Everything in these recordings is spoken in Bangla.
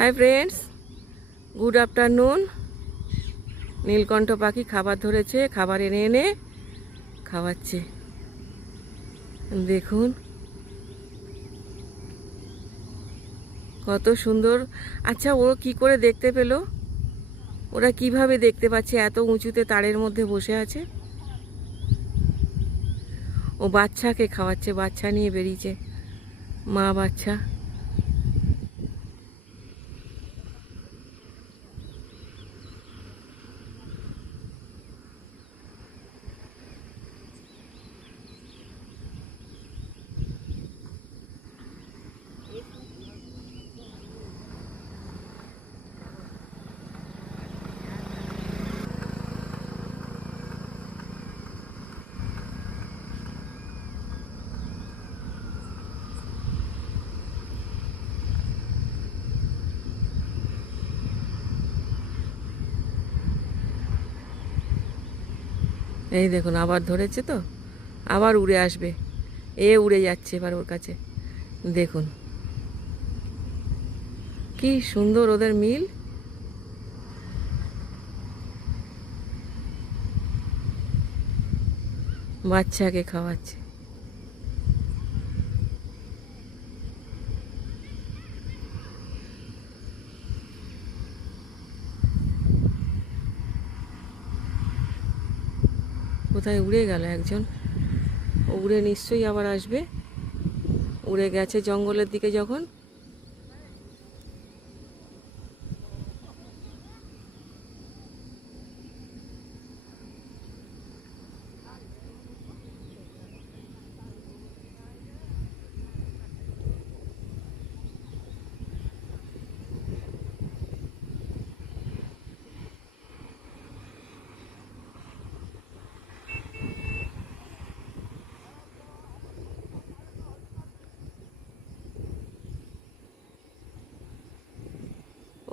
High friends, good afternoon. নীলকণ্ঠ পাখি খাবার ধরেছে, খাবার এনে এনে খাওয়াচ্ছে। দেখুন কত সুন্দর। আচ্ছা, ও কি করে দেখতে পেলো? ওরা কিভাবে দেখতে পাচ্ছে? এত উঁচুতে তারের মধ্যে বসে আছে। ও বাচ্চাকে খাওয়াচ্ছে, বাচ্চা নিয়ে বেরিয়েছে, মা বাচ্চা। এই দেখুন, আবার ধরেছে তো, আবার উড়ে আসবে। উড়ে যাচ্ছে এবার ওর কাছে। দেখুন কি সুন্দর ওদের মিল। বাচ্চাকে খাওয়াচ্ছে। কোথায় উড়ে গেল একজন? উড়ে নিশ্চয়ই আবার আসবে। উড়ে গেছে জঙ্গলের দিকে যখন।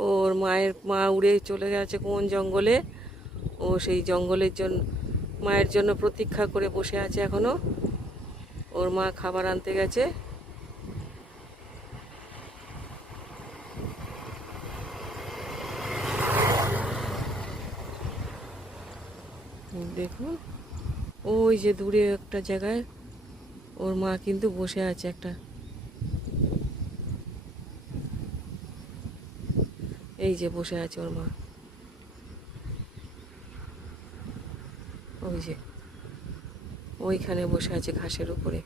ওর মা উড়ে চলে গেছে কোন জঙ্গলে। ও সেই জঙ্গলের জন্য, মায়ের জন্য প্রতীক্ষা করে বসে আছে এখনো। ওর মা খাবার আনতে গেছে। দেখুন ওই যে দূরে একটা জায়গায় ওর মা কিন্তু বসে আছে একটা। এই যে বসে আছে ওর মা, ওই যে ওইখানে বসে আছে ঘাসের উপরে।